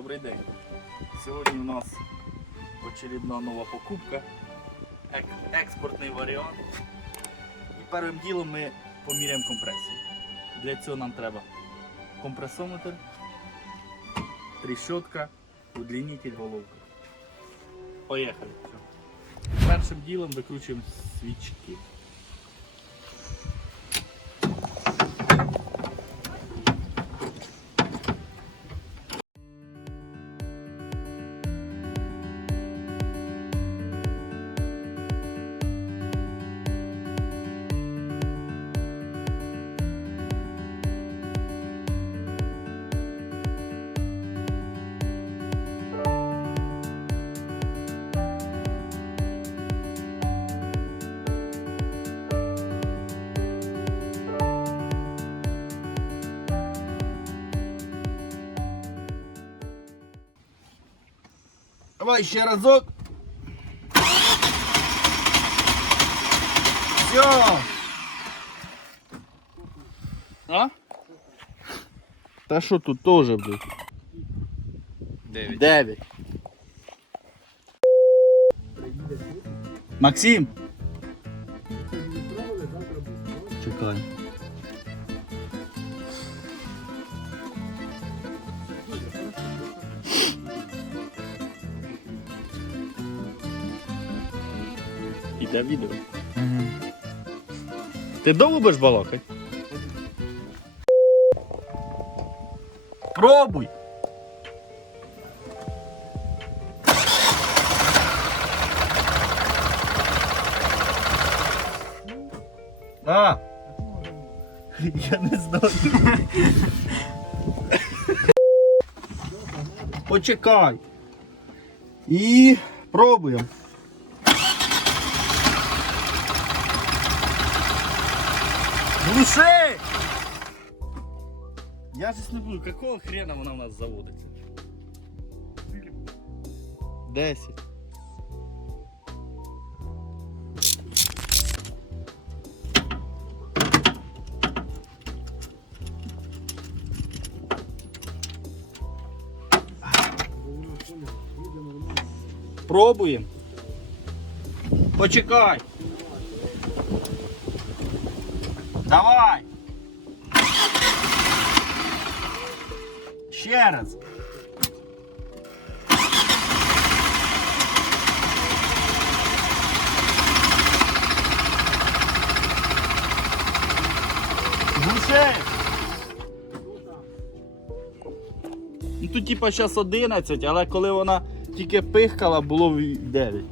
Добрий день. Сьогодні у нас очередна нова покупка. Ек- експортний варіант. І першим ділом ми поміряємо компресію. Для цього нам треба компресометр, тріщотка, удлінитель, головка. Поїхали. Першим ділом викручуємо свічки. Давай ще разок. Все. А? Та що тут теж буде? Дев'ять. Дев'ять. Максим. Іде відео. Ти довго будеш балакати? Пробуй! А! Я не знаю. Почекай. І пробуємо. Глуши! Я же не буду, какого хрена вона в нас заводиться? Десять. Пробуємо. Почекай. Давай. Ще раз. Глуши. Ну тут типа зараз 11, але коли вона тільки пихкала, було 9.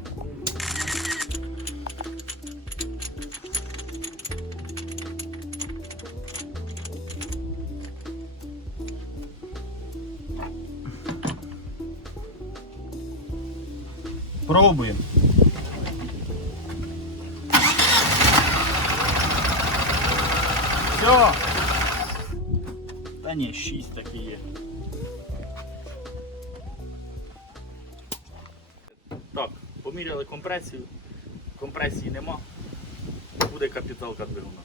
Пробуємо. Все. Та ні, 6 такі є. Так, поміряли компресію. Компресії нема. Буде капіталка двигуна.